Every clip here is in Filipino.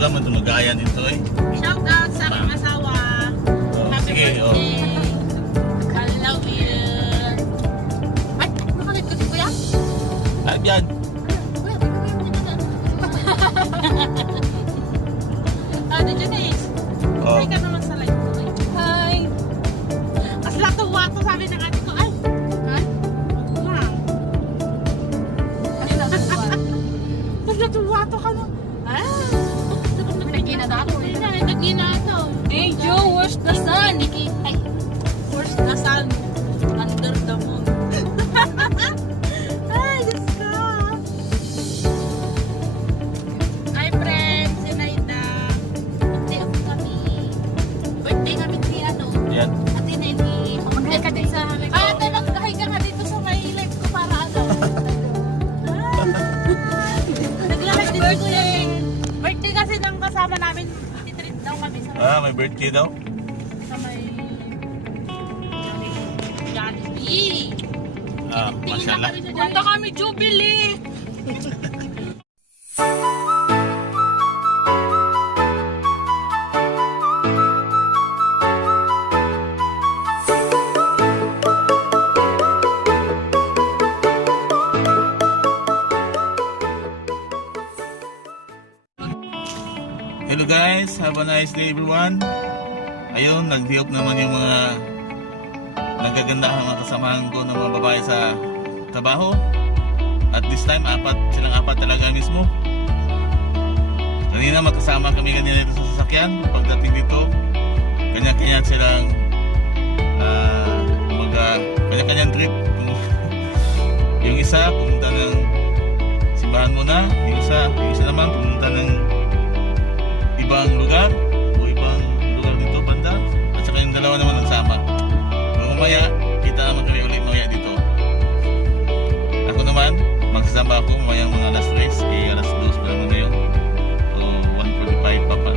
wala man ito magaya nito eh. Shout out sa aking asawa. Happy birthday. I love you. Ay, nakalit ko si Kuya? Live yan. Kuya, did you nice? Hi ka naman sa live ko. Hi. Kasi natuwa to sabi ng ate ko. Ay. Ay? Wow. Kasi natuwa. Kasi natuwa to ka no. Ah. Nagginadato. Nagginadato. Hey Joe, where's the sun? Ay, where's the sun? Under the moon. Ay, Diyos ko. Hi friends, Sinaida. Birthday ako kami. Birthday kami ni ano. Yan. Ate Nelly. Mag-hi ka din sa amin. Ay, ate, mag-hi ka nga dito sa may live ko para ano. Nag-live din ko yan. Birthday kasi nang kasama namin. Titreat daw kami sa May birthday daw? sa may Jollibee. Mashallah. Punta kami Jubilee. Hello guys, have a nice day everyone. Ayun, nag-help naman yung mga nagagandahang mga kasamahan ko ng mga babae sa trabaho. At this time, silang apat talaga mismo. Kanina magkasama kami kanina dito sa sasakyan. Pagdating dito, kanya-kanya silang kanya-kanyang trip. Yung isa, pumunta ng simbahan muna. Yung isa naman, pumunta ng ibang lugar o ibang lugar dito banda, at saka yung dalawa naman nagsama. Mamaya kita naman kami ulit mamaya dito. Ako naman magsasama ako mamaya mga alas 3 alas 2 pa naman ngayon, so 1:45 pa pa.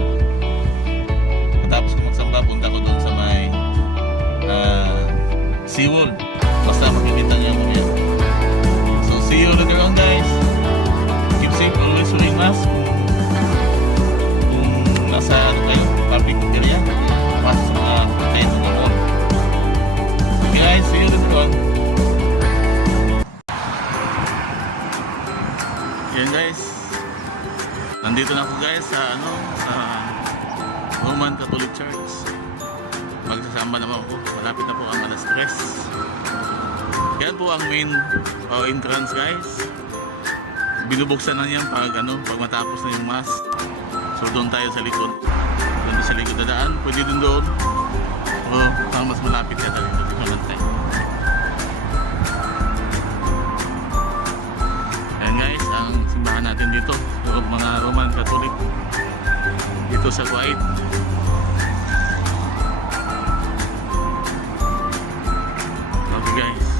Matapos ko magsamba, punta ko doon sa may SeaWorld, basta makikita niyo mamaya. So see you later on guys. Keep safe, always wearing mask. Nasa kayo, public area, pasok sa mga hotel, sa mga mall. Okay guys, see you later on. Yan guys, nandito na ako guys sa sa Roman Catholic Church. Magsasamba naman ako, malapit na po ang alas 3. Yan po ang main entrance guys. Binubuksan na yan pag matapos na yung mass. So doon tayo sa likod. Doon sa likod na daan. Pwede doon. O mas malapit yata dito. Tingnan tayo. Ayan guys, ang simbahan natin dito. Yung mga Roman Catholic. Dito sa Kuwait. Okay guys.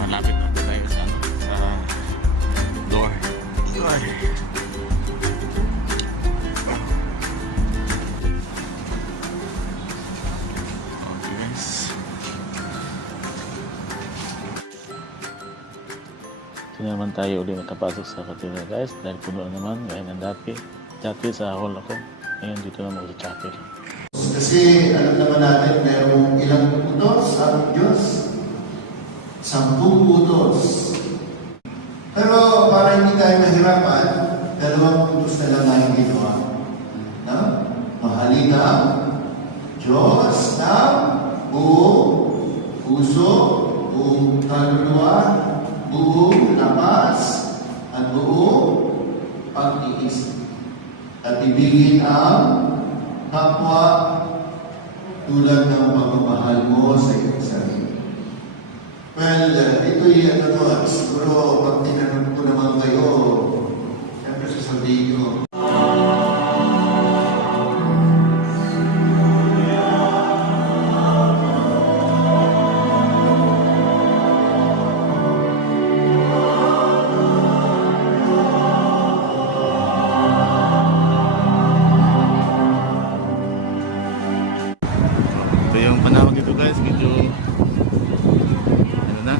Malapit na tayo sa door. Okay guys. Ito naman tayo ulit nakapasok sa katila guys, dahil puno naman ngayon ang dati sa hall ako. Ngayon dito naman ako sa chapel. Kasi alam naman natin mayroong ilang utos sa Diyos. 10 utos. Pero para hindi tayo mahirapan, 2 utos na lang tayong ginawa. No? Mahalin ang Diyos ng buong puso, buong kaluluwa, buong lakas, at buong pag-iisip. At ibigin ang kapwa tulad ng pagmamahal mo sa iyong sarili. Well, ito'y siguro pag tinanong ko naman kayo, siyempre sasabihin ko, Ito yung panahon dito guys, medyo ano na.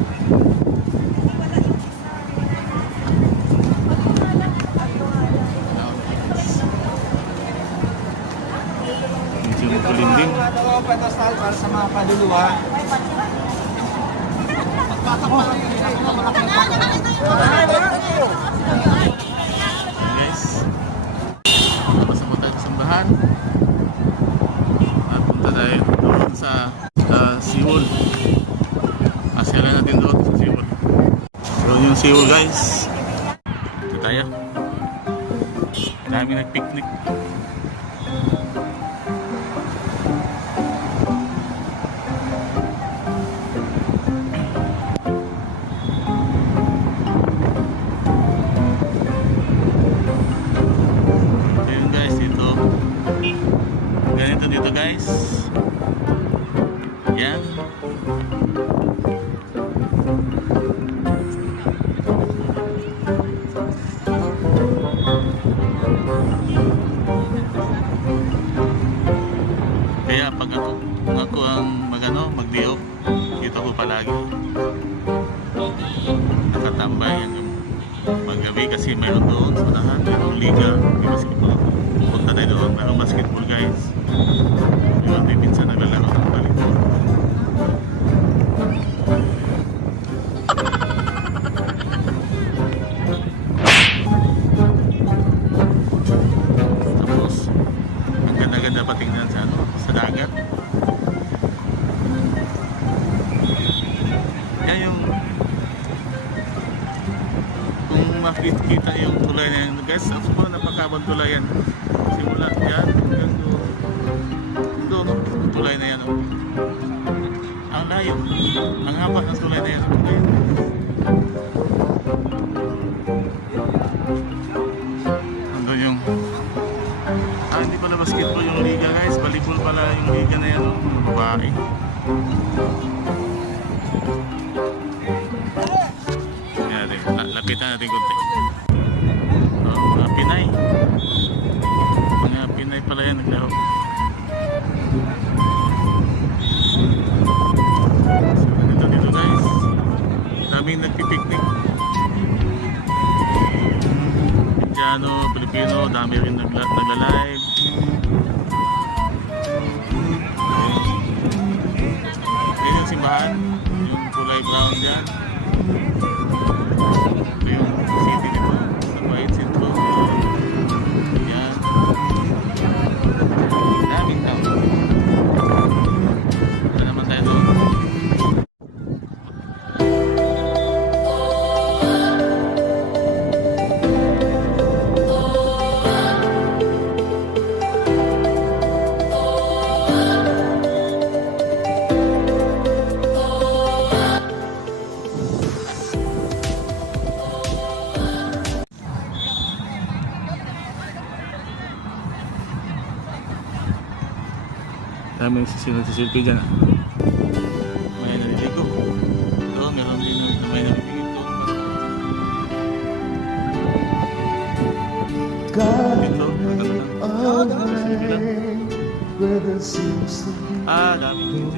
Medyo makulimlim. Para sa mga kaluluwa. Guys, pasok tayo sa simbahan at punta tayo doon sa Seawall. Asyalan natin doon sa Seawall. Doon yung Seawall guys. Ito tayo. Dami nag-picnic. Ganito dito guys. Yan. Kaya pag ako ang mag-day off, dito ko palagi nakatambay hanggang maggabi kasi meron doon sa unahan, merong liga, may basketball. Punta tayo doon, merong basketball guys. Yung may minsan naglalaro ng volleyball. Tapos ang ganda-ganda patingnan sa sa dagat. Yan yung kung makikita yung tulay na yun guys, ang sobrang napakabang tulay yan. Simula yan hanggang doon ang tulay na yan. Ang layo, ang haba ng tulay na yan. Nandun yung hindi pala basketball yung liga guys, volleyball pala yung liga na yan, mga babae. Lapitan natin konti. Mga Pinay. Mga Pinay pala yan naglaro. So, dito guys. Daming nagpipiknik. Indiano, Pilipino, dami rin nagla-live. Ayun yung simbahan. Yung kulay brown dyan. City nito sa Kuwait Centro. Yan. Daming tao. Ito naman tayo doon. Dami nagsisilpi dyan. May naliligo. Ito, meron din na may naliligo. Ito, maganda lang. Dami dito.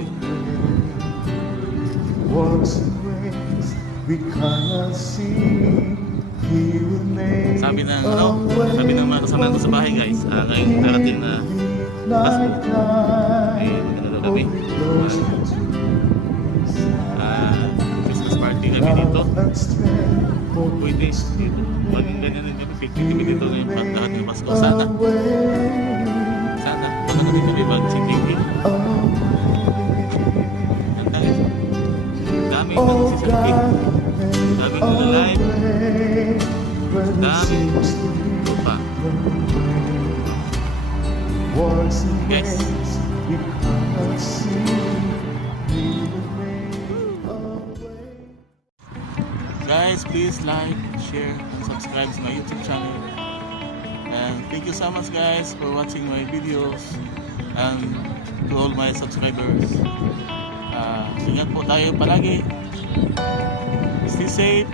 Sabi ng mga kasama ko sa bahay guys, ngayong darating na Pasko. Maganda daw kami. Christmas party kami dito. Pwede dito. Maging ganyan din kami. Picnic kami dito ngayong lahat ng Pasko. Sana. Baka kami kami mag-singing. Daming nagsisilpi. Daming nag-live. Daming lupa. Yes. Guys, please like, share, and subscribe to my YouTube channel. And thank you so much guys for watching my videos and to all my subscribers. Ingat po tayo palagi. Stay safe.